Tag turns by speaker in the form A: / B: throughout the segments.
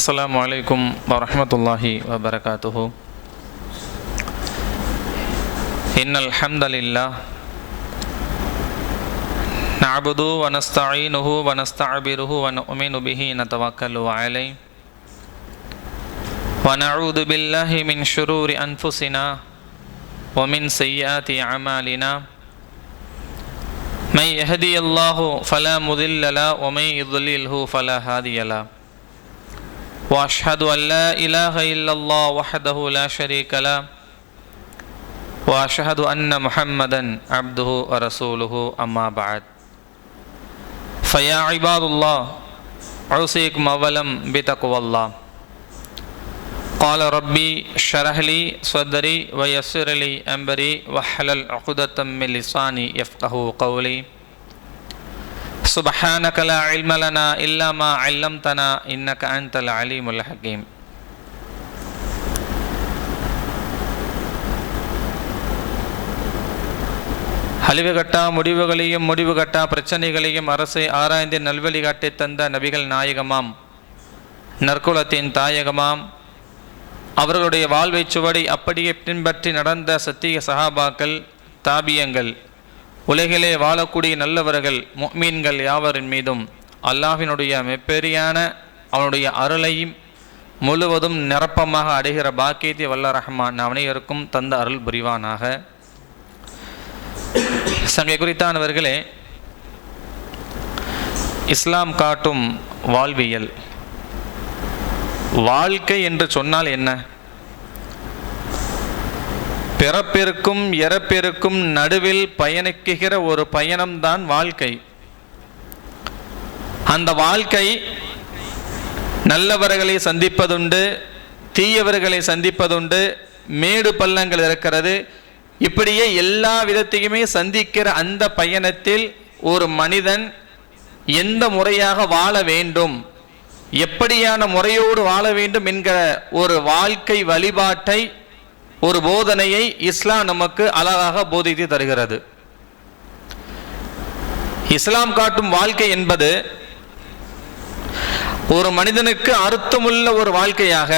A: السلام عليكم ورحمة الله وبركاته. إن الحمد لله نعبد ونستعينه ونستعبره ونؤمن به نتوكل عليه. ونعوذ بالله من شرور أنفسنا ومن سيئات أعمالنا. من يهدي الله فلا مضل له ومن يضلله فلا هادي له. وأشهد أن لا إله إلا الله وحده لا شريك له وأشهد أن محمدا عبده ورسوله أما بعد. فيا عباد الله أوصيكم اولا بتقوى الله. قال ربي اشرح لي صدري ويسر لي أمري واحلل عقدة من لساني يفقه قولي. سبحانك لا علم لنا إلا ما علمتنا إنك أنت العليم الحكيم அழிவு கட்டா முடிவுகளையும் முடிவு கட்டா பிரச்சனைகளையும் அரசை ஆராய்ந்து நல்வழி காட்டி தந்த நபிகள் நாயகமாம் நற்குலத்தின் தாயகமாம் அவர்களுடைய வாழ்வை சுவடி அப்படியே பின்பற்றி நடந்த சத்திய சகாபாக்கள் தாபியங்கள் உலகிலே வாழக்கூடிய நல்லவர்கள் மீன்கள் யாவரின் மீதும் அல்லாஹினுடைய மெப்பெரியான அவனுடைய அருளையும் முழுவதும் நிரப்பமாக அடைகிற பாக்கியத்தை வல்ல ரஹ்மான் அனைவருக்கும் தந்த அருள் புரிவானாக. சங்கை குறித்தானவர்களே இஸ்லாம் காட்டும் வாழ்வியல். வாழ்க்கை என்று சொன்னால் என்ன? பிறப்பிற்கும் இறப்பிற்கும் நடுவில் பயணிக்குகிற ஒரு பயணம்தான் வாழ்க்கை. அந்த வாழ்க்கை நல்லவர்களை சந்திப்பதுண்டு தீயவர்களை சந்திப்பதுண்டு மேடு பள்ளங்கள் இருக்கிறது. இப்படியே எல்லா விதத்தையுமே சந்திக்கிற அந்த பயணத்தில் ஒரு மனிதன் எந்த முறையாக வாழ வேண்டும் எப்படியான முறையோடு வாழ வேண்டும் என்கிற ஒரு வாழ்க்கை வழிபாட்டை ஒரு போதனையை இஸ்லாம் நமக்கு அழகாக போதித்து தருகிறது. இஸ்லாம் காட்டும் வாழ்க்கை என்பது ஒரு மனிதனுக்கு அர்த்தமுள்ள ஒரு வாழ்க்கையாக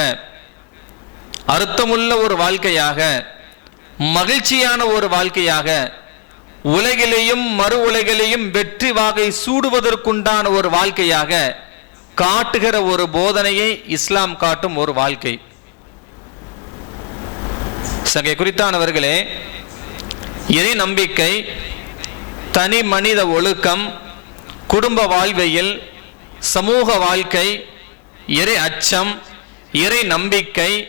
A: அர்த்தமுள்ள ஒரு வாழ்க்கையாக மகிழ்ச்சியான ஒரு வாழ்க்கையாக உலகிலேயும் மறு உலகிலேயும் வெற்றி வாகை சூடுவதற்குண்டான ஒரு வாழ்க்கையாக காட்டுகிற ஒரு போதனையை இஸ்லாம் காட்டும் ஒரு வாழ்க்கை. சகை குறித்தானவர்களே இறை நம்பிக்கை தனி மனித ஒழுக்கம் குடும்ப வாழ்வையில் சமூக வாழ்க்கை இறை அச்சம் இறை நம்பிக்கை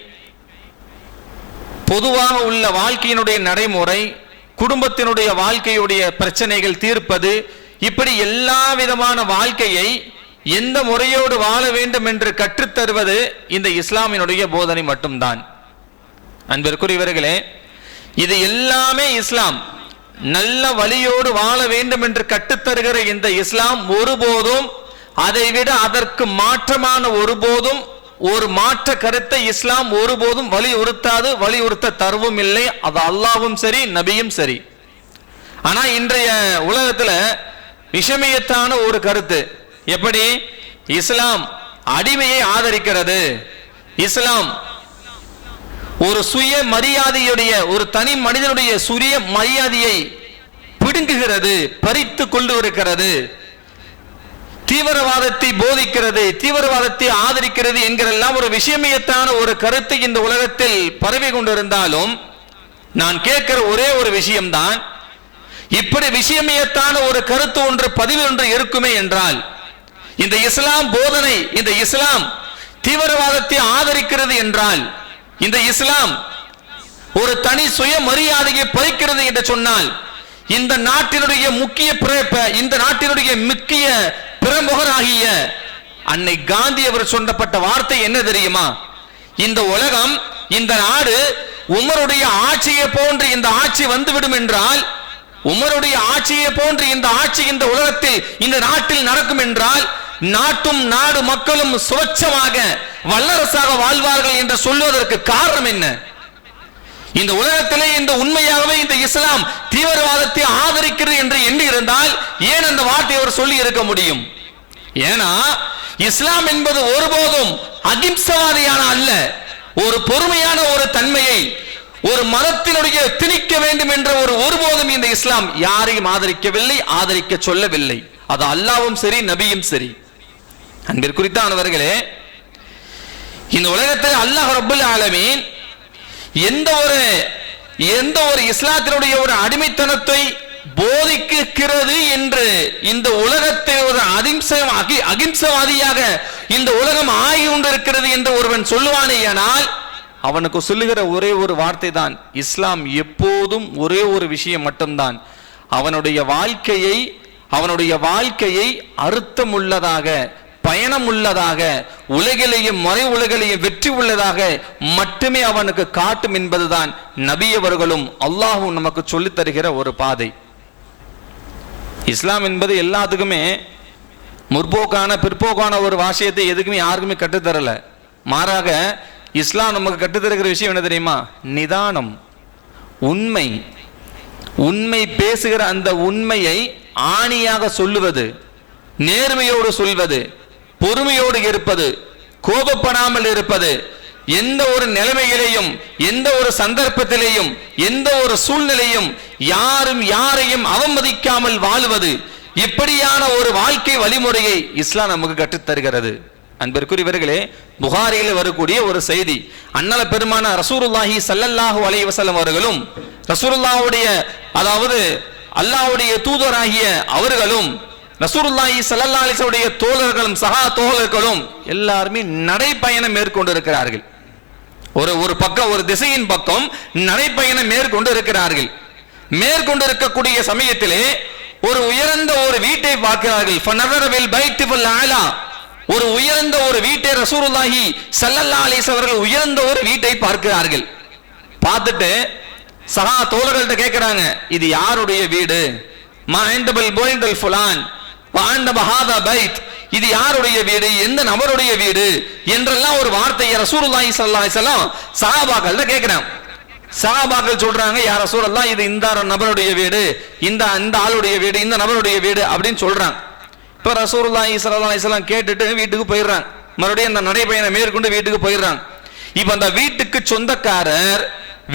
A: பொதுவாக உள்ள வாழ்க்கையினுடைய நடைமுறை குடும்பத்தினுடைய வாழ்க்கையுடைய பிரச்சனைகள் தீர்ப்பது இப்படி எல்லா விதமான வாழ்க்கையை எந்த முறையோடு வாழ வேண்டும் என்று கற்றுத்தருவது இந்த இஸ்லாமினுடைய போதனை மட்டும்தான். அன்பிற்குரியவர்களே இது எல்லாமே இஸ்லாம். நல்ல வழியோடு வாழ வேண்டும் என்று கட்டுத்தருகிற இந்த இஸ்லாம் ஒருபோதும் அதைவிட அதற்கு மாற்றமான ஒருபோதும் ஒரு மாற்ற கருத்தை இஸ்லாம் ஒருபோதும் வலியுறுத்தாது வலியுறுத்த தருவும் இல்லை. அது அல்லாவும் சரி நபியும் சரி. ஆனா இன்றைய உலகத்துல விஷமியத்தான ஒரு கருத்து. எப்படி? இஸ்லாம் அடிமையை ஆதரிக்கிறது. இஸ்லாம் ஒரு சுய மரியாதையுடைய ஒரு தனி மனிதனுடைய சுய மரியாதையை பிடுங்குகிறது பறித்து கொண்டு இருக்கிறது தீவிரவாதத்தை போதிக்கிறது தீவிரவாதத்தை ஆதரிக்கிறது என்கிறெல்லாம் ஒரு விஷயமியத்தான ஒரு கருத்து இந்த உலகத்தில் பரவி கொண்டிருந்தாலும் நான் கேட்கிற ஒரே ஒரு விஷயம்தான் இப்படி விஷயமியத்தான ஒரு கருத்து ஒன்று பதிவு ஒன்று இருக்குமே என்றால் இந்த இஸ்லாம் போதனை இந்த இஸ்லாம் தீவிரவாதத்தை ஆதரிக்கிறது என்றால் இந்த இஸ்லாம் ஒரு தனி சுய மரியாதையை பறிக்கிறது என்று சொன்னால் இந்த நாட்டினுடைய முக்கிய இந்த நாட்டினுடைய முக்கிய பிரமுகராகிய அன்னை காந்தி அவர் சொல்லப்பட்ட வார்த்தை என்ன தெரியுமா? இந்த உலகம் இந்த நாடு உமருடைய ஆட்சியை போன்று இந்த ஆட்சி வந்துவிடும் என்றால் உமருடைய ஆட்சியை போன்று இந்த ஆட்சி இந்த உலகத்தில் இந்த நாட்டில் நடக்கும் என்றால் நாட்டும் நாடு மக்களும் சுவச்சமாக வல்லரசாக வாழ்வார்கள் என்று சொல்வதற்கு காரணம் என்ன? இந்த உலகத்திலே இந்த உண்மையாகவே இந்த இஸ்லாம் தீவிரவாதத்தை ஆதரிக்கிறது என்று எண்ணி இருந்தால் ஏன் அந்த வார்த்தை அவர் சொல்லி இருக்க முடியும்? ஏன்னா இஸ்லாம் என்பது ஒருபோதும் அகிம்சவாதியான அல்ல. ஒரு பொறுமையான ஒரு தன்மையை ஒரு மதத்தினுடைய திணிக்க வேண்டும் என்ற ஒரு ஒருபோதும் இந்த இஸ்லாம் யாரையும் ஆதரிக்கவில்லை ஆதரிக்க சொல்லவில்லை. அது அல்லாவும் சரி நபியும் சரி. அன்பிற்குறித்தானவர்களே இந்த உலகத்தில் அல்லாஹ் ரபுல் ஆலமீன் எந்த ஒரு எந்த ஒரு இஸ்லாத்தினுடைய ஒரு அடிமைத்தனத்தை போதிக்கிறது என்று இந்த உலகத்தை ஒரு அதிம்ச அகிம்சவாதியாக இந்த உலகம் ஆகி கொண்டிருக்கிறது என்று ஒருவன் சொல்லுவானேயானால் அவனுக்கு சொல்லுகிற ஒரே ஒரு வார்த்தை தான் இஸ்லாம் எப்போதும் ஒரே ஒரு விஷயம் மட்டும்தான். அவனுடைய வாழ்க்கையை அவனுடைய வாழ்க்கையை அர்த்தமுள்ளதாக பயணம் உள்ளதாக உலகிலேயும் மறை உலகிலேயும் வெற்றி உள்ளதாக மட்டுமே அவனுக்கு காட்டும் என்பதுதான் நபியவர்களும் அல்லாஹும் நமக்கு சொல்லித் தருகிற ஒரு பாதை. இஸ்லாம் என்பது எல்லாத்துக்குமே முற்போக்கான பிற்போக்கான ஒரு வாசியத்தை எதுக்குமே யாருக்குமே கற்றுத்தரலை மாறாக இஸ்லாம் நமக்கு கற்றுத்தருகிற விஷயம் என்ன தெரியுமா? நிதானம் உண்மை. உண்மை பேசுகிற அந்த உண்மையை ஆணியாக சொல்லுவது நேர்மையோடு சொல்வது பொறுமையோடு இருப்பது கோபப்படாமல் இருப்பது எந்த ஒரு நிலைமையிலையும் எந்த ஒரு சந்தர்ப்பத்திலேயும் எந்த ஒரு சூழ்நிலையும் யாரும் யாரையும் அவமதிக்காமல் வாழுவது இப்படியான ஒரு வாழ்க்கை வழிமுறையை இஸ்லாம் நமக்கு கற்றுத் தருகிறது அன்பிற்குரியவர்களே புகாரியில் வரக்கூடிய ஒரு செய்தி. அன்னல பெருமான ரசூருல்லாஹி சல்லல்லாஹு அலைவசலம் அவர்களும் ரசூருல்லாவுடைய அதாவது அல்லாவுடைய தூதராகிய அவர்களும் நசூருல்லாஹி ஸல்லல்லாஹு தோழர்களும் சகா தோழர்களும் எல்லாருமே நடைப்பயணம் மேற்கொண்டிருக்கிறார்கள். ஒரு ஒரு பக்கம் ஒரு திசையின் பக்கம் நடைப்பயணம் மேற்கொண்டு இருக்கிறார்கள் மேற்கொண்டு இருக்கக்கூடிய சமயத்திலே ஒரு உயர்ந்த ஒரு வீட்டை பார்க்கிறார்கள். ஒரு உயர்ந்த ஒரு வீட்டை ரசூருல்லாஹி சல்லல்லா அலிஸ் அவர்கள் உயர்ந்த ஒரு வீட்டை பார்க்கிறார்கள். பார்த்துட்டு சகா தோழர்கள்ட்ட கேட்கிறாங்க இது யாருடைய வீடு? மைண்டபிள் போயிண்டல் ஃபுலான். வாழ்ந்த பஹாதா பைத். இது யாருடைய வீடு? எந்த நபருடைய வீடு? என்றெல்லாம் ஒரு வார்த்தையை ரசூலுல்லாஹி ஸல்லல்லாஹு அலைஹி வஸல்லம் சஹாபாக்கள்ட்ட கேக்குறாங்க சஹாபாக்கள் சொல்றாங்க யார் ரசூலல்லாஹ் இது இந்த நபருடைய வீடு இந்த இந்த ஆளுடைய வீடு இந்த நபருடைய வீடு அப்படின்னு சொல்றாங்க. இப்ப ரசூலுல்லாஹி ஸல்லல்லாஹு அலைஹி வஸல்லம் கேட்டுட்டு வீட்டுக்கு போயிடுறாங்க. மறுபடியும் அந்த நடைபயணம் மேற்கொண்டு வீட்டுக்கு போயிடுறாங்க. இப்ப அந்த வீட்டுக்கு சொந்தக்காரர்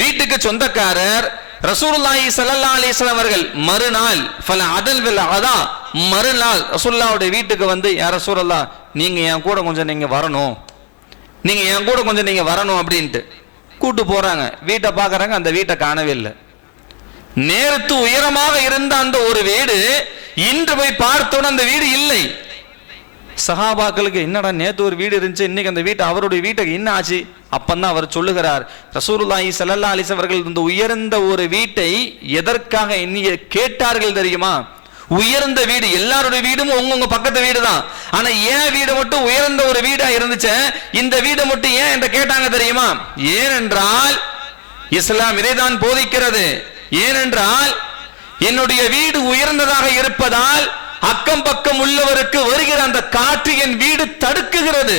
A: வீட்டுக்கு சொந்தக்காரர் ரசூலுல்லாஹி சல்லா அலிஸ்லாம் அவர்கள் மறுநாள் பல அதல் வில் அதா மறுநாள் ரசூல்லாவுடைய வீட்டுக்கு வந்து யார் ரசூலல்லா நீங்கள் என் கூட கொஞ்சம் நீங்கள் வரணும். நீங்கள் என் கூட கொஞ்சம் நீங்கள் வரணும் அப்படின்ட்டு கூட்டு போகிறாங்க வீட்டை பார்க்குறாங்க அந்த வீட்டை காணவே இல்லை. நேரத்து உயரமாக இருந்த அந்த ஒரு வீடு இன்று போய் பார்த்தோன்னு அந்த வீடு இல்லை. சஹாபாக்களுக்கு என்னடா நேற்று ஒரு வீடு இருந்துச்சு இன்னைக்கு அந்த வீட்டை அவருடைய வீட்டுக்கு என்ன ஆச்சு? அப்பந்தான் அவர் சொல்லுகிறார் ரசூருல்லாஹி சல்லா அலிஸ் அவர்கள் இந்த உயர்ந்த ஒரு வீட்டை எதற்காக எண்ணிய கேட்டார்கள் தெரியுமா? உயர்ந்த வீடு எல்லாருடைய வீடும் உங்க பக்கத்து வீடு தான் ஆனா ஏன் வீடு மட்டும் உயர்ந்த ஒரு வீடா இருந்துச்சு? இந்த வீடு மட்டும் ஏன் என்று கேட்டாங்க தெரியுமா? ஏனென்றால் இஸ்லாம் இதைதான் போதிக்கிறது. ஏனென்றால் என்னுடைய வீடு உயர்ந்ததாக இருப்பதால் அக்கம் பக்கம் உள்ளவருக்கு வருகிற அந்த காற்று என் வீடு தடுக்குகிறது.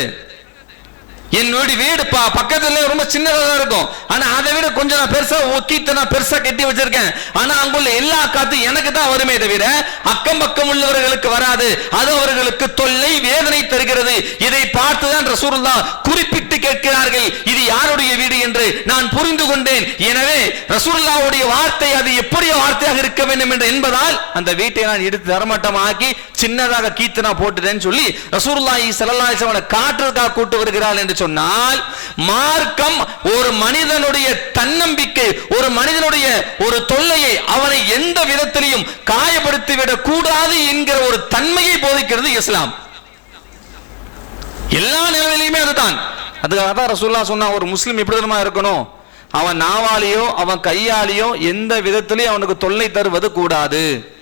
A: என் வீடு வீடு பா பக்கத்துல ரொம்ப சின்னதா தான் இருக்கும். ஆனா அதை விட கொஞ்சம் நான் பெருசா ஒக்கீத்த நான் பெருசா கட்டி வச்சிருக்கேன். ஆனா அங்குள்ள எல்லா காத்து எனக்கு தான் வருமே தவிர அக்கம் பக்கம் உள்ளவர்களுக்கு வராது. அது அவர்களுக்கு தொல்லை வேதனை தருகிறது. இதை பார்த்துதான் ரசூல்லா குறிப்பிட்டு கேட்கிறார்கள். இது யாருடைய வீடு என்று நான் புரிந்து கொண்டேன். எனவே ரசூல்லாவுடைய வார்த்தை அது எப்படி வார்த்தையாக இருக்க வேண்டும் என்று என்பதால் அந்த வீட்டை நான் எடுத்து தரமட்டமாக்கி சின்னதாக கீத்து நான் போட்டுட்டேன்னு சொல்லி ரசூலுல்லாஹி ஸல்லல்லாஹு காற்றுக்காக கூட்டு வருகிறாள் என்று சொன்னால் மார்க்கம் ஒரு மனிதனுடைய தன்னம்பிக்கை ஒரு மனிதனுடைய ஒரு தொல்லையை அவனை எந்த விதத்திலையும் காயப்படுத்தி விடக் கூடாது என்கிற ஒரு தன்மையை போதிக்கிறது இஸ்லாம். எல்லா நிலையிலுமே அதுதான். அதுக்காக தான் ரசூல்லா சொன்னா ஒரு முஸ்லீம் எப்படி தெரியுமா இருக்கணும்? அவன் நாவாலியோ அவன் கையாலியோ எந்த விதத்திலையும் அவனுக்கு தொல்லை தருவது கூடாது.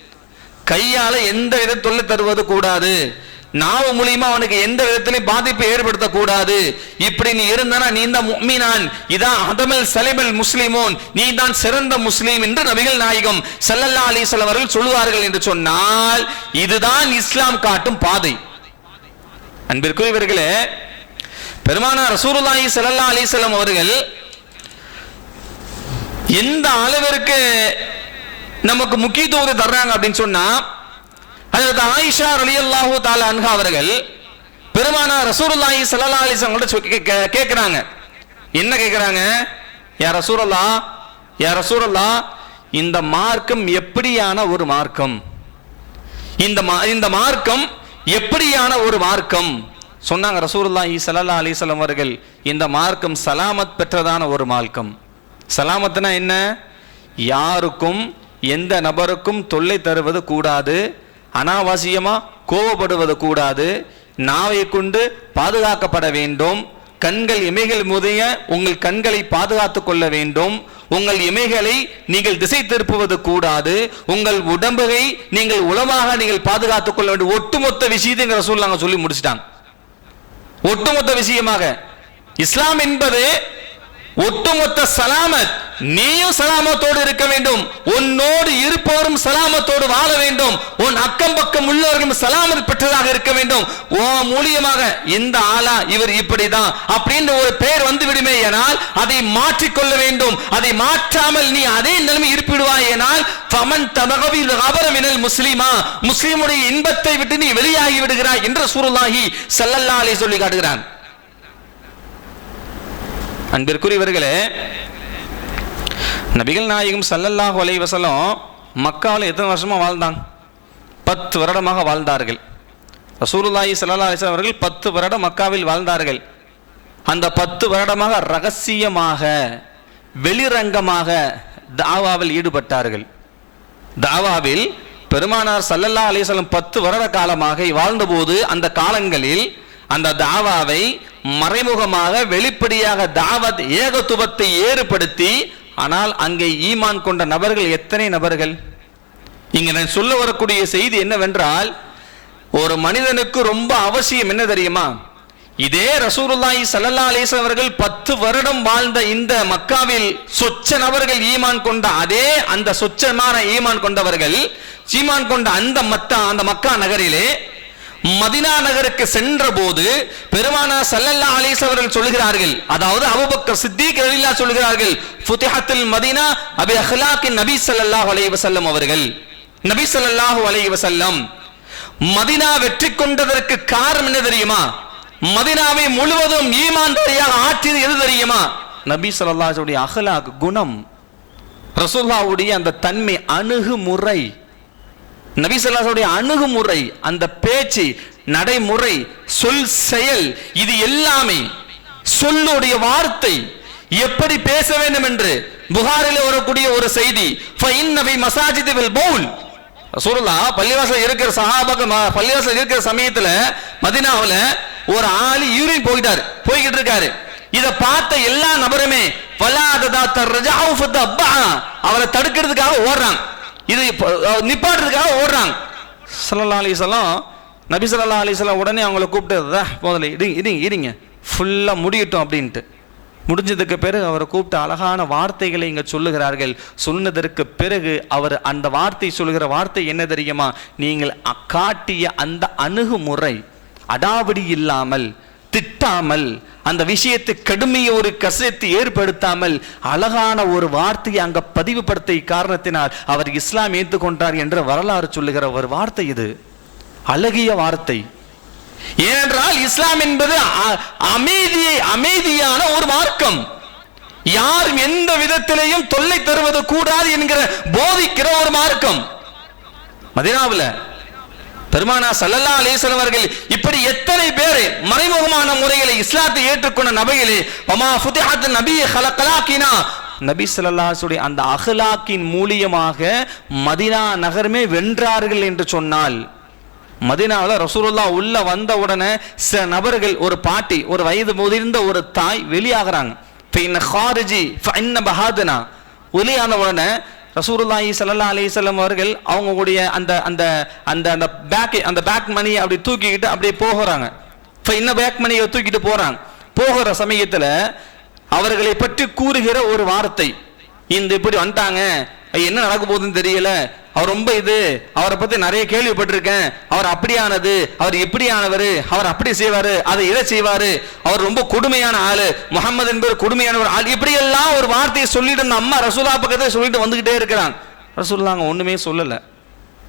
A: கையால எந்த வித தொல்லை தருவது கூடாது. நாவு மூலியமா அவனுக்கு எந்த விதத்திலையும் பாதிப்பை ஏற்படுத்தக்கூடாது. இப்படி நீ இருந்தானா நீ தான் முஃமினான் இதான் அதமல் சலிமல் முஸ்லிமோன். நீ தான் சிறந்த முஸ்லீம் என்று நபிகள் நாயகம் சல்லல்லா அலைஹி அவர்கள் சொல்லுவார்கள் என்று சொன்னால் இதுதான் இஸ்லாம் காட்டும் பாதை. அன்பிற்குரியவர்களே பெருமானார் ரசூருல்லாஹி ஸல்லல்லாஹு அலிசல்லம் அவர்கள் எந்த அளவிற்கு நமக்கு முக்கியத்துவத்தை தர்றாங்க அப்படின்னு சொன்னா அதற்கு ஆயிஷா ரலியல்லாஹு தாலா அன்ஹா அவர்கள் பெருமானா ரசூலுல்லாஹி சல்லா அலிஸ் அவங்கள்ட்ட கேட்குறாங்க என்ன கேட்குறாங்க யார் ரசூரல்லா யார் ரசூரல்லா இந்த மார்க்கம் எப்படியான ஒரு மார்க்கம்? இந்த மா- இந்த மார்க்கம் எப்படியான ஒரு மார்க்கம்? சொன்னாங்க ரசூலுல்லாஹி ஸல்லல்லாஹு அலைஹி அவர்கள் இந்த மார்க்கம் சலாமத் பெற்றதான ஒரு மார்க்கம். சலாமத்னா என்ன? யாருக்கும் எந்த நபருக்கும் தொல்லை தருவது கூடாது. அனாவசியமாக கோவப்படுவது கூடாது. நாவை கொண்டு பாதுகாக்கப்பட வேண்டும். கண்கள் இமைகள் முதைய உங்கள் கண்களை பாதுகாத்துக் கொள்ள வேண்டும். உங்கள் இமைகளை நீங்கள் திசை திருப்புவது கூடாது. உங்கள் உடம்பை நீங்கள் உளமாக நீங்கள் பாதுகாத்துக் கொள்ள வேண்டும். ஒட்டுமொத்த விஷயத்துங்கிற ரசூல் சொல்லி முடிச்சிட்டாங்க. ஒட்டுமொத்த விஷயமாக. இஸ்லாம் என்பது ஒட்டுமொத்த சலாமத் நீயும் சலாமத்தோடு இருக்க வேண்டும். உன்னோடு இருப்பவரும் சலாமத்தோடு வாழ வேண்டும். உன் அக்கம் பக்கம் உள்ளவர்களும் சலாமத் பெற்றதாக இருக்க வேண்டும். ஓ மூலியமாக இந்த ஆளா இவர் இப்படிதான் அப்படின்ற ஒரு பெயர் வந்து விடுமேயானால் அதை மாற்றிக்கொள்ள வேண்டும். அதை மாற்றாமல் நீ அதே நிலைமை இருப்பிடுவாய் ஏனால் ஃபமன் தமகவி அபரமினல் முஸ்லிமா. முஸ்லிமுடைய இன்பத்தை விட்டு நீ வெளியாகி விடுகிறாய் என்று சூருல்லாஹி செல்லல்லாலே சொல்லி காட்டுகிறான். அன்பிற்குரியவர்களே நபிகள் நாயகம் சல்லல்லாஹ் வலைவசலம் மக்காவில் எத்தனை வருஷமாக வாழ்ந்தாங்க பத்து வருடமாக வாழ்ந்தார்கள். ரசூலுல்லாஹி சல்லா அலிஸ்லாம் அவர்கள் பத்து வருடம் மக்காவில் வாழ்ந்தார்கள். அந்த பத்து வருடமாக ரகசியமாக வெளிரங்கமாக தாவாவில் ஈடுபட்டார்கள். தாவாவில் பெருமானார் சல்லல்லா அலிஸ்லாம் பத்து வருட காலமாக வாழ்ந்தபோது அந்த காலங்களில் அந்த தாவாவை மறைமுகமாக வெளிப்படையாக தாவத் ஏகத்துவத்தை ஏற்படுத்தி ஆனால் அங்கே ஈமான் கொண்ட நபர்கள் எத்தனை நபர்கள்? இங்க நான் சொல்ல வரக்கூடிய செய்தி என்னவென்றால் ஒரு மனிதனுக்கு ரொம்ப அவசியம் என்ன தெரியுமா? இதே ரசூலுல்லாஹி ஸல்லல்லாஹு அலைஹி அவர்கள் பத்து வருடம் வாழ்ந்த இந்த மக்காவில் சொச்ச நபர்கள் ஈமான் கொண்ட அதே அந்த சொச்சமான ஈமான் கொண்டவர்கள் ஈமான் கொண்ட அந்த மத்தா அந்த மக்கா நகரிலே மதினா நகருக்கு சென்ற போது பெருமானா சல்லல்லா அலிஸ் அவர்கள் சொல்கிறார்கள் அதாவது அபுபக்கர் சித்திக் ரலியல்லாஹு சொல்கிறார்கள் ஃபுதிஹத்தில் மதீனா அபி அஹ்லாக்கின் நபி சல்லல்லாஹு அலைஹி வஸல்லம் அவர்கள். நபி சல்லல்லாஹு அலைஹி வஸல்லம் மதினா வெற்றி கொண்டதற்கு காரணம் என்ன தெரியுமா? மதினாவை முழுவதும் ஈமான்தாரியாக ஆற்றியது எது தெரியுமா? நபி சல்லாஹுடைய அலைஹி அஹ்லாக் குணம் ரசூல்லாவுடைய அந்த தன்மை அணுகுமுறை நபி அணுகுமுறை அந்த பேச்சு நடைமுறை சொல் செயல் இது எல்லாமே சொல்லுடைய வார்த்தை. எப்படி பேச வேண்டும் என்று புகாரில் வரக்கூடிய ஒரு செய்தி ஃபைன்னபி பவுல் சொல்லா பள்ளிவாசல் இருக்கிற சஹாபாக்கு பள்ளிவாசல் இருக்கிற சமயத்துல மதீனாவுல ஒரு ஆளு யூரின் போயிட்டாரு போய்கிட்டு இருக்காரு. இதை பார்த்த எல்லா நபருமே அவரை தடுக்கிறதுக்காக ஓடுறாங்க. இது இப்ப- நிப்பாட்டுறதுக்காக ஓடுறாங்க. சல்லா அலைஹி நபி சல்லா அலைஹி உடனே அவங்கள கூப்பிட்டு முதல்ல இடி இடிங்க இடிங்க. ஃபுல்லாக முடியட்டும் அப்படின்ட்டு. முடிஞ்சதுக்கு பிறகு அவரை கூப்பிட்டு அழகான வார்த்தைகளை இங்கே சொல்லுகிறார்கள். சொன்னதற்கு பிறகு அவர் அந்த வார்த்தை சொல்லுகிற வார்த்தை என்ன தெரியுமா? நீங்கள் காட்டிய அந்த அணுகுமுறை அடாவடி இல்லாமல் திட்டாமல் அந்த விஷயத்தை கடுமைய ஒரு கசத்தை ஏற்படுத்தாமல் அழகான ஒரு வார்த்தையை அங்க பதிவுபடுத்த காரணத்தினால் அவர் இஸ்லாம் ஏற்றுக்கொண்டார் என்ற வரலாறு சொல்லுகிற ஒரு வார்த்தை இது. அழகிய வார்த்தை. ஏனென்றால் இஸ்லாம் என்பது அமைதியை அமைதியான ஒரு மார்க்கம். யாரும் எந்த விதத்திலையும் தொல்லை தருவது கூடாது என்கிற போதிக்கிற ஒரு மார்க்கம். மதினாவுல பெருமானா சல்லல்லா அலேசன் அவர்கள் இப்படி எத்தனை பேரை மறைமுகமான முறையில் இஸ்லாத்தை ஏற்றுக்கொண்ட நபையிலே வமா ஃபுதிஹத் நபி ஹலகலாக்கினா நபி ஸல்லல்லாஹுடைய அந்த அகலாக்கின் மூலியமாக மதினா நகரமே வென்றார்கள் என்று சொன்னால் மதினாவில் ரசூலுல்லா உள்ள வந்த உடனே சில நபர்கள் ஒரு பாட்டி ஒரு வயது முதிர்ந்த ஒரு தாய் வெளியாகிறாங்க. ஃபைன்ன ஹாரிஜி பஹாதனா வெளியான உடனே ரசூருல்லாஹி சல்லா அலிசல்லம் அவர்கள் அவங்களுடைய அந்த அந்த அந்த அந்த பேக் அந்த பேக் மணியை அப்படி தூக்கிக்கிட்டு அப்படியே போகிறாங்க. ஃபைன்ன பேக் மணியை தூக்கிட்டு போகிறாங்க போகிற சமயத்தில் அவர்களை பற்றி கூறுகிற ஒரு வார்த்தை. இந்த இப்படி வந்துட்டாங்க என்ன நடக்க போகுதுன்னு தெரியல. அவர் ரொம்ப இது. அவரை பத்தி நிறைய கேள்விப்பட்டிருக்கேன். அவர் அப்படியானது. அவர் இப்படியானவர். அவர் அப்படி செய்வாரு. அதை இதை செய்வாரு. அவர் ரொம்ப கொடுமையான ஆளு. முகமது என்பவர் கொடுமையான ஒரு ஆள். இப்படி எல்லாம் ஒரு வார்த்தையை சொல்லிட்டு அந்த அம்மா ரசூலா பக்கத்தை சொல்லிட்டு வந்துகிட்டே இருக்கிறான். ரசூல்லா அங்க ஒண்ணுமே சொல்லலை.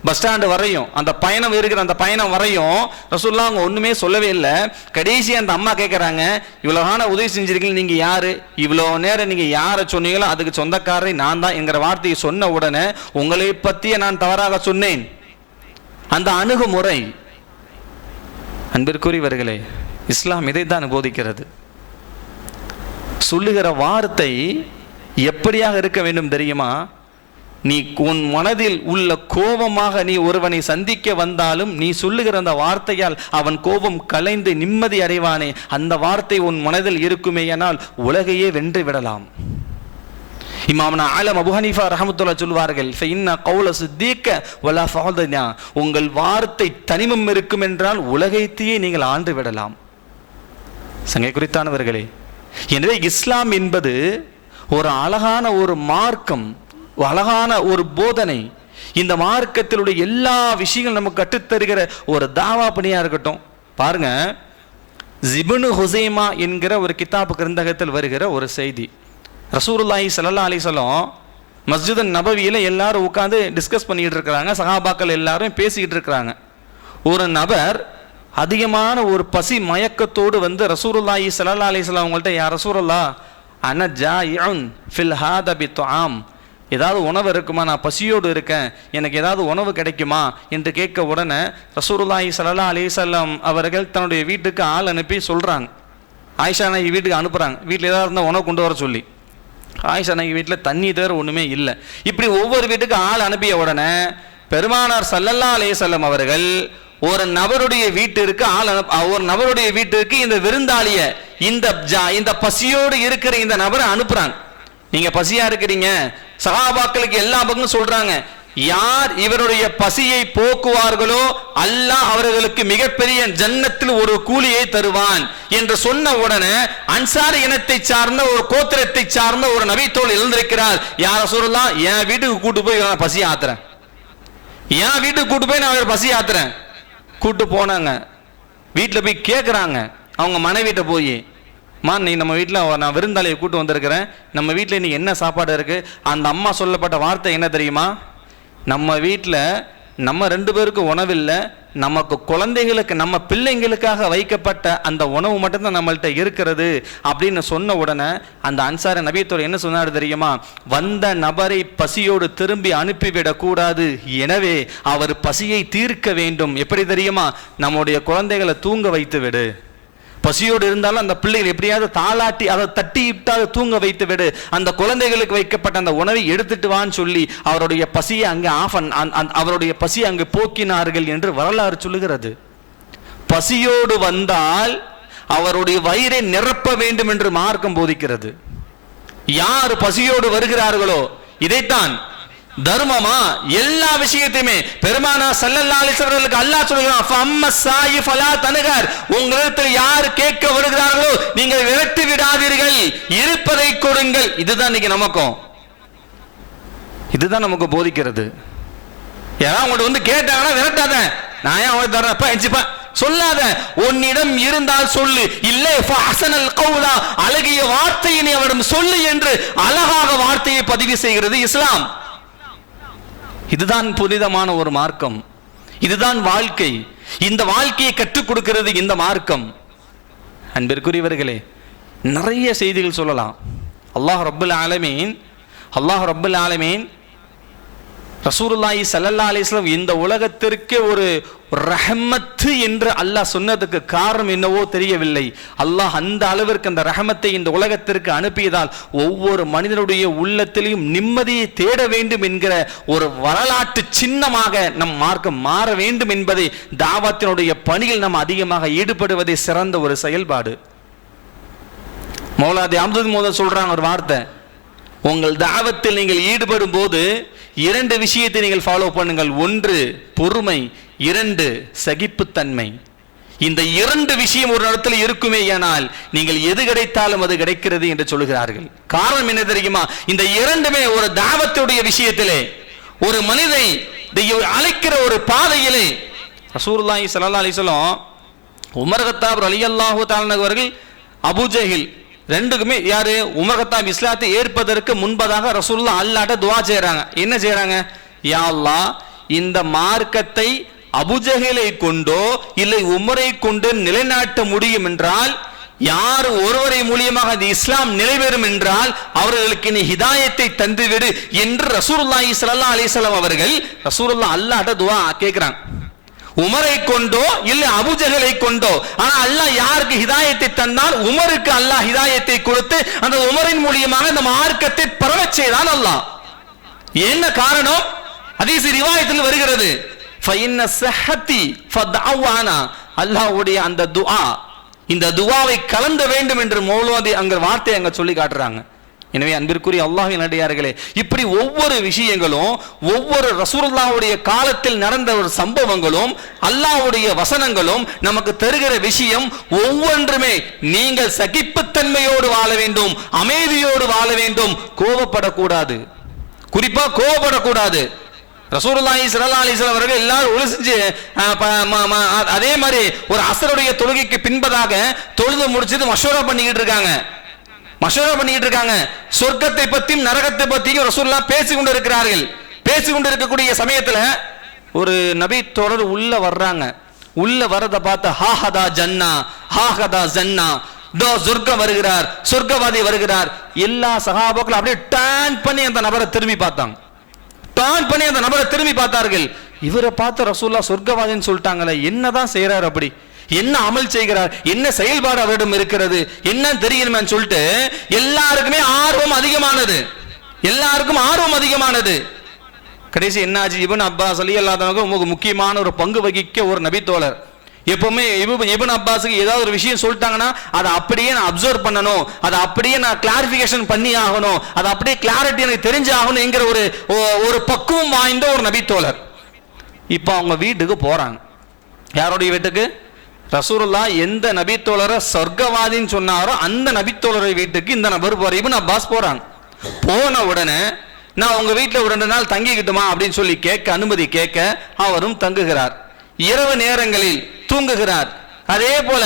A: பஸ் ஸ்டாண்டு வரையும் அந்த பயணம் இருக்கிற அந்த பயணம் வரையும் ரசூல்லா அவங்க ஒன்றுமே சொல்லவே இல்லை. கடைசி அந்த அம்மா கேட்குறாங்க இவ்வளோகான உதவி செஞ்சிருக்கீங்க நீங்கள் யார்? இவ்வளோ நேரம் நீங்கள் யாரை சொன்னீங்களோ அதுக்கு சொந்தக்காரரை நான் தான் என்கிற வார்த்தையை சொன்ன உடனே உங்களை பற்றியே நான் தவறாக சொன்னேன். அந்த அணுகுமுறை அன்பிற்குரியவர்களே இஸ்லாம் இதை தான் போதிக்கிறது. சொல்லுகிற வார்த்தை எப்படியாக இருக்க வேண்டும் தெரியுமா? நீ உன் மனதில் உள்ள கோபமாக நீ ஒருவனை சந்திக்க வந்தாலும் நீ சொல்லுகிற அந்த வார்த்தையால் அவன் கோபம் கலைந்து நிம்மதி அடைவானே அந்த வார்த்தை உன் மனதில் இருக்குமேயானால் உலகையே வென்று விடலாம். இமாமனா ஆலம் அபு ஹனீஃபா ரஹமத்துல்லா சொல்வார்கள் ஃபைன்ன கௌல சித்தீக்க வலா ஃபஹதனா. உங்கள் வார்த்தை தனிமம் இருக்கும் என்றால் உலகத்தையே நீங்கள் ஆண்டு விடலாம். சங்கை குறித்தானவர்களே எனவே இஸ்லாம் என்பது ஒரு அழகான ஒரு மார்க்கம் அழகான ஒரு போதனை. இந்த மார்க்கத்திலுடைய எல்லா விஷயங்களும் நமக்கு கற்றுத்தருகிற ஒரு தாவா பணியாக இருக்கட்டும். பாருங்க. ஜிபுனு ஹுசைமா என்கிற ஒரு கித்தாப்பு கிரந்தகத்தில் வருகிற ஒரு செய்தி. ரசூருல்லாஹி ஸல்லல்லாஹு அலி சொல்லம் மஸ்ஜித் நபவியில் எல்லாரும் உட்காந்து டிஸ்கஸ் பண்ணிக்கிட்டு இருக்கிறாங்க. சஹாபாக்கள் எல்லாரும் பேசிக்கிட்டு இருக்கிறாங்க. ஒரு நபர் அதிகமான ஒரு பசி மயக்கத்தோடு வந்து ரசூருல்லாஹி ஸல்லல்லாஹு அலைஹி வஸல்லம் அவங்கள்ட்ட யார் ரசூருல்லா அன ஜா ஃபில் ஹாத பி ஆம் ஏதாவது உணவு இருக்குமா? நான் பசியோடு இருக்கேன். எனக்கு ஏதாவது உணவு கிடைக்குமா? என்று கேட்க உடனே ரசூருல்லாஹி ஸல்லல்லாஹு அலிசல்லாம் அவர்கள் தன்னுடைய வீட்டுக்கு ஆள் அனுப்பி சொல்கிறாங்க ஆயிஷா நாயகி வீட்டுக்கு அனுப்புகிறாங்க வீட்டில் ஏதாவது இருந்தால் உணவு கொண்டு வர சொல்லி. ஆயிஷா நாயகி வீட்டில் தண்ணி தவிர ஒன்றுமே இல்லை. இப்படி ஒவ்வொரு வீட்டுக்கு ஆள் அனுப்பிய உடனே பெருமானார் சல்லல்லா அலைஹிஸ்ஸல்லம் அவர்கள் ஒரு நபருடைய வீட்டிற்கு ஆள் அனுப்ப ஒரு நபருடைய வீட்டிற்கு இந்த விருந்தாளிய இந்த ஜா- இந்த பசியோடு இருக்கிற இந்த நபரை அனுப்புறாங்க. நீங்க பசியா இருக்கிறீங்க. சகாபாக்களுக்கு எல்லா பக்கமும் சொல்றாங்க. யார் இவருடைய பசியை போக்குவார்களோ அல்லாஹ் அவர்களுக்கு மிகப்பெரிய ஜன்னத்தில் ஒரு கூலியை தருவான் என்று சொன்ன உடனே அன்சார் இனத்தை சார்ந்த ஒரு கோத்திரத்தை சார்ந்த ஒரு நபித்தோல் எழுந்திருக்கிறார். யார சொல்லலாம் என் வீட்டுக்கு கூட்டு போய் நான் பசி ஆத்துறேன். என் வீட்டுக்கு கூட்டு போய் நான் பசி ஆத்துறேன். கூட்டு போனாங்க. வீட்டில் போய் கேட்குறாங்க அவங்க மனைவிட்ட போய் மா நீ நம்ம வீட்டில் நான் விருந்தாளியை கூட்டு வந்திருக்கிறேன். நம்ம வீட்டில் இன்னைக்கு என்ன சாப்பாடு இருக்குது அந்த அம்மா சொல்லப்பட்ட வார்த்தை என்ன தெரியுமா? நம்ம வீட்டில் நம்ம ரெண்டு பேருக்கு உணவில்லை. நமக்கு குழந்தைகளுக்கு நம்ம பிள்ளைங்களுக்காக வைக்கப்பட்ட அந்த உணவு மட்டும்தான் நம்மள்கிட்ட இருக்கிறது. அப்படின்னு சொன்ன உடனே அந்த அன்சார நபியத்தோர் என்ன சொன்னார் தெரியுமா? வந்த நபரை பசியோடு திரும்பி அனுப்பிவிடக்கூடாது எனவே அவர் பசியை தீர்க்க வேண்டும். எப்படி தெரியுமா? நம்முடைய குழந்தைகளை தூங்க வைத்து விடு பசியோடு இருந்தாலும் அந்த பிள்ளைகள் எப்படியாவது தாளாட்டி அதை தட்டி விட்டாவது தூங்க வைத்து விடு. அந்த குழந்தைகளுக்கு வைக்கப்பட்ட அந்த உணவை எடுத்துட்டு வான்னு சொல்லி அவருடைய பசியை அங்கே ஆஃப் அவருடைய பசியை அங்கே போக்கினார்கள் என்று வரலாறு சொல்லுகிறது. பசியோடு வந்தால் அவருடைய வயிறை நிரப்ப வேண்டும் என்று மார்க்கம் போதிக்கிறது. யார் பசியோடு வருகிறார்களோ இதைத்தான் தர்மமா? எல்லா விஷயத்தையுமே. பெருமானா சல்லல்லா அலிசவர்களுக்கு அல்லாஹ் சொல்கிறான் ஃபம்ம சாயி ஃபலா தனுகர் உங்களிடத்தில் யார் கேட்க வருகிறார்களோ நீங்கள் விரட்டி விடாதீர்கள். இருப்பதை கொடுங்கள். இதுதான் இன்னைக்கு நமக்கும். இதுதான் நமக்கு போதிக்கிறது. யாராவது உங்கள்ட்ட வந்து கேட்டாங்கன்னா விரட்டாத. நான் ஏன் அவங்களுக்கு தர்றப்ப அப்பா எஞ்சிப்பா சொல்லாத. உன்னிடம் இருந்தால் சொல்லு. இல்லை ஃபஹஸனல் கௌலா. அழகிய வார்த்தையை அவரிடம் சொல்லு என்று அழகாக வார்த்தையை பதிவு செய்கிறது இஸ்லாம். இதுதான் புனிதமான ஒரு மார்க்கம். இதுதான் வாழ்க்கை. இந்த வாழ்க்கையை கற்றுக் கொடுக்கிறது இந்த மார்க்கம். அன்பிற்குரியவர்களே நிறைய செய்திகள் சொல்லலாம். அல்லாஹ் ரப்புல் ஆலமீன் அல்லாஹ் ரப்புல் ஆலமீன் ரசூருல்லாஹி சல்லல்லா அலிஸ்லாம் இந்த உலகத்திற்கே ஒரு ரஹமத்து என்று அல்லாஹ் சொன்னதுக்கு காரணம் என்னவோ தெரியவில்லை. அல்லாஹ் அந்த அளவிற்கு அந்த ரஹமத்தை இந்த உலகத்திற்கு அனுப்பியதால் ஒவ்வொரு மனிதனுடைய உள்ளத்திலையும் நிம்மதியை தேட வேண்டும் என்கிற ஒரு வரலாற்று சின்னமாக நம் மார்க்கம் மாற வேண்டும் என்பதை தாவத்தினுடைய பணியில் நாம் அதிகமாக ஈடுபடுவதே சிறந்த ஒரு செயல்பாடு. மௌலாதி அம்துல் மோதன் சொல்றாங்க ஒரு வார்த்தை. உங்கள் தாவத்தில் நீங்கள் ஈடுபடும் போது இரண்டு விஷயத்தை நீங்கள் ஃபாலோ பண்ணுங்கள். ஒன்று பொறுமை இரண்டு சகிப்புத்தன்மை. இந்த இரண்டு விஷயம் ஒரு இடத்துல இருக்குமே ஆனால் நீங்கள் எது கிடைத்தாலும் அது கிடைக்கிறது என்று சொல்லுகிறார்கள் காரணம் என்ன தெரியுமா? இந்த இரண்டுமே ஒரு தாவத்துடைய விஷயத்திலே ஒரு மனிதை அழைக்கிற ஒரு பாதையிலே ரசூர்லாஹி ஸல்லல்லாஹு அலிசலம் வஸல்லம் உமர் கத்தாப் ரலியல்லாஹு தஆலா அவர்கள் அபூஜஹில் ரெண்டுக்குமே யாரு? உமர் கத்தாப் இஸ்லாத்தை ஏற்பதற்கு முன்பதாக ரசூல்லா அல்லாட்ட துவா செய்கிறாங்க என்ன செய்கிறாங்க யாழ்லா இந்த மார்க்கத்தை அபுஜஹலை கொண்டோ இல்லை உமரை கொண்டு நிலைநாட்ட முடியும் என்றால் யார் ஒருவரை மூலியமாக அந்த இஸ்லாம் நிலைபெறும் என்றால் அவர்களுக்கு நீ ஹிதாயத்தை தந்துவிடு என்று ரசூருல்லா ஸல்லல்லாஹு அலிசலாம் அவர்கள் ரசூருல்லா அல்லாட்ட துவா கேட்கிறாங்க உமரை கொண்டோ இல்ல அபுஜகலை கொண்டோ. ஆனா அல்லாஹ் யாருக்கு ஹிதாயத்தை தந்தால்? உமருக்கு அல்லாஹ் ஹிதாயத்தை கொடுத்து அந்த உமரின் மூலியமாக இந்த மார்க்கத்தை பரவ செய்தான் அல்லாஹ். என்ன காரணம்? ஹதீஸ் ரிவாயத்தில் வருகிறது. ஃபைன்ன அல்லாஹ்வுடைய அந்த துஆ இந்த துவாவை கலந்த வேண்டும் என்று மௌலவாதி அங்க வார்த்தை அங்க சொல்லி காட்டுறாங்க. எனவே அன்பிற்குரிய அல்லாஹின் அடியார்களே இப்படி ஒவ்வொரு விஷயங்களும் ஒவ்வொரு ரசூல்லாவுடைய காலத்தில் நடந்த ஒரு சம்பவங்களும் அல்லாஹ்வுடைய வசனங்களும் நமக்கு தருகிற விஷயம் ஒவ்வொன்றுமே நீங்கள் சகிப்புத்தன்மையோடு வாழ வேண்டும் அமைதியோடு வாழ வேண்டும் கோபப்படக்கூடாது குறிப்பா கோபப்படக்கூடாது ரசூலுல்லாஹி ஸல்லல்லாஹு அலிஸ்லாம் அவர்கள் எல்லாரும் ஒளி செஞ்சு அதே மாதிரி ஒரு அசருடைய தொழுகைக்கு பின்பதாக தொழுது முடிச்சது மஷூரா பண்ணிக்கிட்டு இருக்காங்க. மஷூரா பண்ணிக்கிட்டு இருக்காங்க. சொர்க்கத்தை பத்தியும் நரகத்தை பத்தியும் ரசூல்லா பேசி கொண்டு இருக்கிறார்கள். பேசி கொண்டு இருக்கக்கூடிய சமயத்துல ஒரு நபி தொடர் உள்ள வர்றாங்க. உள்ள வரத பார்த்த ஹாஹதா ஜன்னா ஹாஹதா ஜன்னா. தோ சொர்க்கம் வருகிறார் சொர்க்கவாதி வருகிறார். எல்லா சகாபாக்களும் அப்படியே டான் பண்ணி அந்த நபரை திரும்பி பார்த்தாங்க. டான் பண்ணி அந்த நபரை திரும்பி பார்த்தார்கள். இவரை பார்த்து ரசூல்லா சொர்க்கவாதின்னு சொல்லிட்டாங்களே என்னதான் செய்யறாரு அப்படி? என்ன அமல் செய்கிறார்? என்ன செயல்பாடு அவரிடம் இருக்கிறது? என்ன தெரியுமே சொல்லிட்டு எல்லாருக்குமே ஆர்வம் அதிகமானது. எல்லாருக்கும் ஆர்வம் அதிகமானது. கடைசி என்னாச்சு? இவன் அப்பாஸ் அலி அல்லாதவங்க உங்களுக்கு முக்கியமான ஒரு பங்கு வகிக்க ஒரு நபித்தோழர். எப்பவுமே இபன் அப்பாஸுக்கு ஏதாவது ஒரு விஷயம் சொல்லிட்டாங்கன்னா அதை அப்படியே நான் அப்சர்வ் பண்ணணும். அதை அப்படியே நான் கிளாரிஃபிகேஷன் பண்ணி ஆகணும். அதை அப்படியே கிளாரிட்டி எனக்கு தெரிஞ்சு ஆகணும் என்கிற ஒரு ஒரு பக்குவம் வாய்ந்த ஒரு நபித்தோழர். இப்போ அவங்க வீட்டுக்கு போறாங்க. யாருடைய வீட்டுக்கு? ரசூலுல்லா எந்த நபித்தோழரை சொர்க்கவாதின்னு சொன்னாரோ அந்த நபித்தோழரை வீட்டுக்கு இந்த நபர் போற நான் பாஸ் போறாங்க. போன உடனே நான் உங்க வீட்டில் ஒரு ரெண்டு நாள் தங்கிக்கிட்டுமா? அப்படின்னு சொல்லி கேட்க அனுமதி கேட்க அவரும் தங்குகிறார். இரவு நேரங்களில் தூங்குகிறார். அதே போல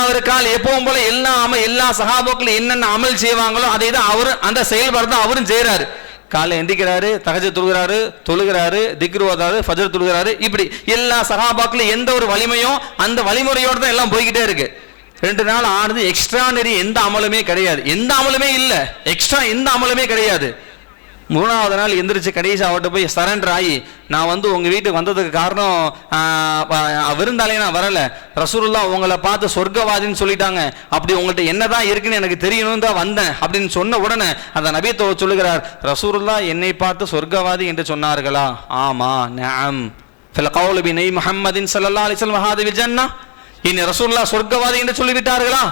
A: அவர் கால் எப்பவும் போல எல்லா எல்லா சகாபாக்களும் என்னென்ன அமல் செய்வாங்களோ அதை தான் அவரும் அந்த செயல்பாடு தான் அவரும் செய்றாரு. காலை எந்திக்கிறாரு தகஜ தொழுகிறாரு தொழுகிறாரு திக்ரு ஓதாரு ஃபஜர் தொழுகிறாரு இப்படி எல்லா சகாபாக்களும் எந்த ஒரு வலிமையும் அந்த வழிமுறையோடு தான் எல்லாம் போய்கிட்டே இருக்கு. ரெண்டு நாள் ஆனது எக்ஸ்ட்ரானரி எந்த அமலுமே கிடையாது. எந்த அமலுமே இல்லை. எக்ஸ்ட்ரா எந்த அமலுமே கிடையாது. மூணாவது நாள் எந்திரிச்சு கடைசி அவர்கிட்ட போய் சரண்டர் ஆகி நான் வந்து உங்கள் வீட்டுக்கு வந்ததுக்கு காரணம் விருந்தாலே நான் வரலை. ரசூலுல்லா உங்களை பார்த்து சொர்க்கவாதின்னு சொல்லிட்டாங்க. அப்படி உங்கள்ட்ட என்னதான் இருக்குன்னு எனக்கு தெரியணும் தான் வந்தேன் அப்படின்னு சொன்ன உடனே அந்த நபியத்தோ சொல்லுகிறார் ரசூருல்லா என்னை பார்த்து சொர்க்கவாதி என்று சொன்னார்களா? ஆமா நஅம் ஃபில் கௌலபி நெய் நபி முஹம்மதின் ஸல்லல்லாஹு அலைஹி வஸல்லம் ஜன்னா இனி ரசூல்லா சொர்க்கவாதி என்று சொல்லிவிட்டார்களா?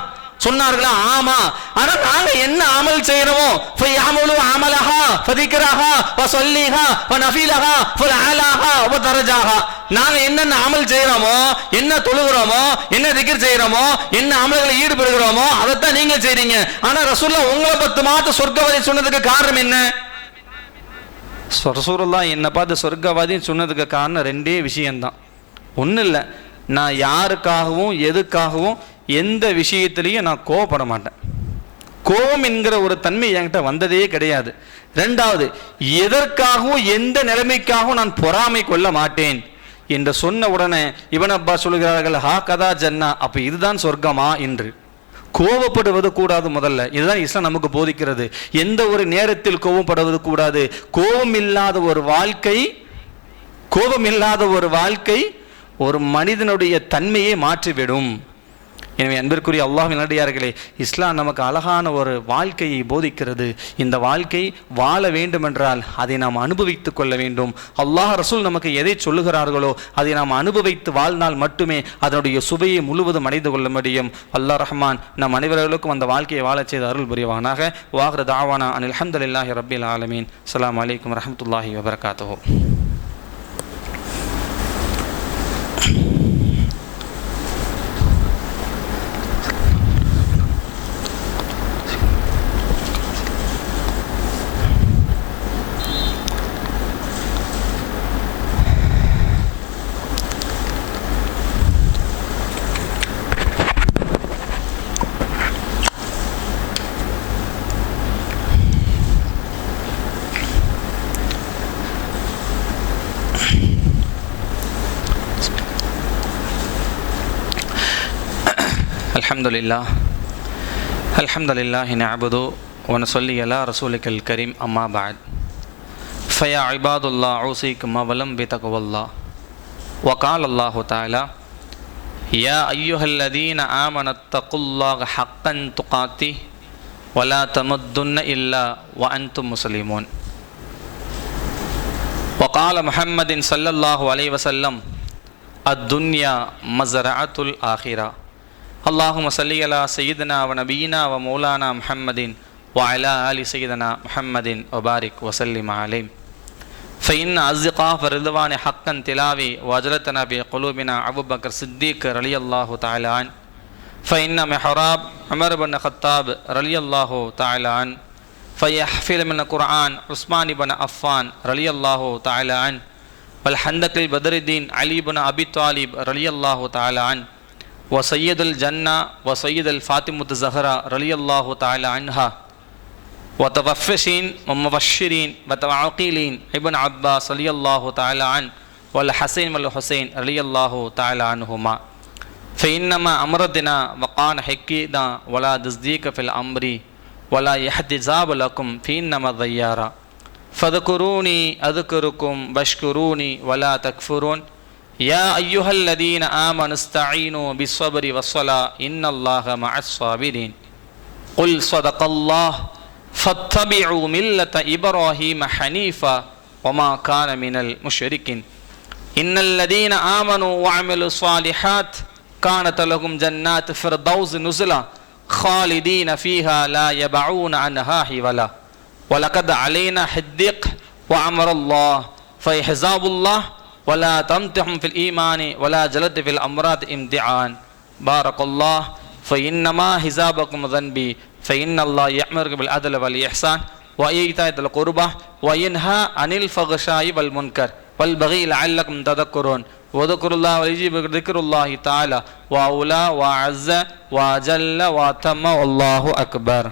A: சொன்னார்களா? ஆமா. ஆனா நாங்க என்ன அமல் செய்யறோமோ? ஃபயஅமலு அமலஹா ஃபதிக்ரஹா வஸல்லிஹா வனஃபிலஹா ஃபலஅலஹா ஃபதரஜாஹா. நாங்க என்னென்ன அமல் செய்யறோமோ என்ன தொழுகிறோமோ என்ன திக்ர் செய்யறோமோ என்ன அமல்களை ஈடுபடுகிறோமோ அதைத்தான் நீங்க செய்றீங்க. ஆனா ரசூல்லா உங்களை பத்து மாத்த சொர்க்கவாதி சொன்னதுக்கு காரணம் என்ன? ரசூல்லா என்னை பார்த்து சொர்க்கவாதின்னு சொன்னதுக்கு காரணம் ரெண்டே விஷயம்தான். ஒன்றும் இல்லை நான் யாருக்காகவும் எதுக்காகவும் எந்த விஷயத்திலையும் நான் கோவப்பட மாட்டேன். கோபம் என்கிற ஒரு தன்மை என்கிட்ட வந்ததே கிடையாது. ரெண்டாவது எதற்காகவும் எந்த நிலைமைக்காகவும் நான் பொறாமை கொள்ள மாட்டேன் என்று சொன்ன உடனே இவன் அப்பா சொல்கிறார்கள் ஹா கதா ஜன்னா. அப்போ இதுதான் சொர்க்கமா என்று. கோபப்படுவது கூடாது முதல்ல. இதுதான் இஸ்லாம் நமக்கு போதிக்கிறது. எந்த ஒரு நேரத்தில் கோபப்படுவது கூடாது. கோபம் இல்லாத ஒரு வாழ்க்கை கோபம் இல்லாத ஒரு வாழ்க்கை ஒரு மனிதனுடைய தன்மையை மாற்றிவிடும். எனவே அன்பிற்குரிய அல்லாஹ் நல்லடியார்களே இஸ்லாம் நமக்கு அழகான ஒரு வாழ்க்கையை போதிக்கிறது. இந்த வாழ்க்கை வாழ வேண்டுமென்றால் அதை நாம் அனுபவித்துக் கொள்ள வேண்டும். அல்லாஹ் ரசூல் நமக்கு எதை சொல்லுகிறார்களோ அதை நாம் அனுபவித்து வாழ்ந்தால் மட்டுமே அதனுடைய சுவையை முழுவதும் அடைந்து கொள்ள முடியும். அல்லாஹ் ரஹ்மான் நம் அனைவர்களுக்கும் அந்த வாழ்க்கையை வாழச் செய்து அருள் புரிவானாக. வாஹர் தாவானா அனில் அல்ஹம்துலில்லாஹி ரபில் ஆலமீன். அலாம் வலைக்கம் வரமத்துல்லாஹி வபர்காத்தோ الحمد لله الحمد لله نعبد ونصلي على رسولك الكريم. أما بعد. فيا عباد الله أوصيكم أولا بتقوى الله. وقال الله تعالى يا أيها الذين آمنوا اتقوا الله حقا تقاته ولا تمدن إلا وأنتم مسلمون. وقال محمد صلى الله عليه وسلم الدنيا مزرعة الآخرة. اللہم صلی علی سیدنا و نبینا و مولانا محمدین وعلا علی سیدنا محمد وبارک وسلم علیہ. فعن ازقاف رضوان حقن تلاوی واجلتنا قلوبنا عبو بکر صدیق رلی اللہ تعالی عنہ. فإن محراب عمر بن خطاب رلی اللہ تعالی عن فیحفل من قرآن عثمان بن عفان رلی اللہ تعالی عن والحندق البدر الدین علی بن ابی طالب رلی اللہ تعالی عنہ. وسيد الجنة وسيد الفاطمة الزهراء رضي الله تعالى عنها وتففشين ومبشرين وتوعقيلين ابن عباس رضي الله تعالى عنه والحسين والحسين رضي الله تعالى عنهما. فإنما أمرتنا وقان حكينا ولا تصديق في الأمر ولا يحتجاب لكم فإنما ضيارا فاذكروني أذكركم واشكروني ولا تكفرون. يا أيها الذين آمنوا استعينوا بالصبر والصلاة. إن الله مع الصابرين. قل صدق الله. فاتبعوا ملة إبراهيم حنيفا وما كان من المشركين. إن الذين آمنوا وعملوا الصالحات كانت لهم جنات فردوس نزلا خالدين فيها لا يبعون عنها حولا. ولقد علينا حدق وأمر الله فيحزاب الله ولا تمتحم في الإيمان ولا جلد في الأمراض امتعان. بارك الله. فإنما حسابكم ذنبي. فإن الله يأمر بالعدل والإحسان وإيتاء ذي القربى وينهى عن الفحشاء والمنكر والبغي لعلكم تذكرون. وذكر الله ويجيب ذكر الله تعالى. وأولى، وأعز، وأجل، وأتم. والله أكبر.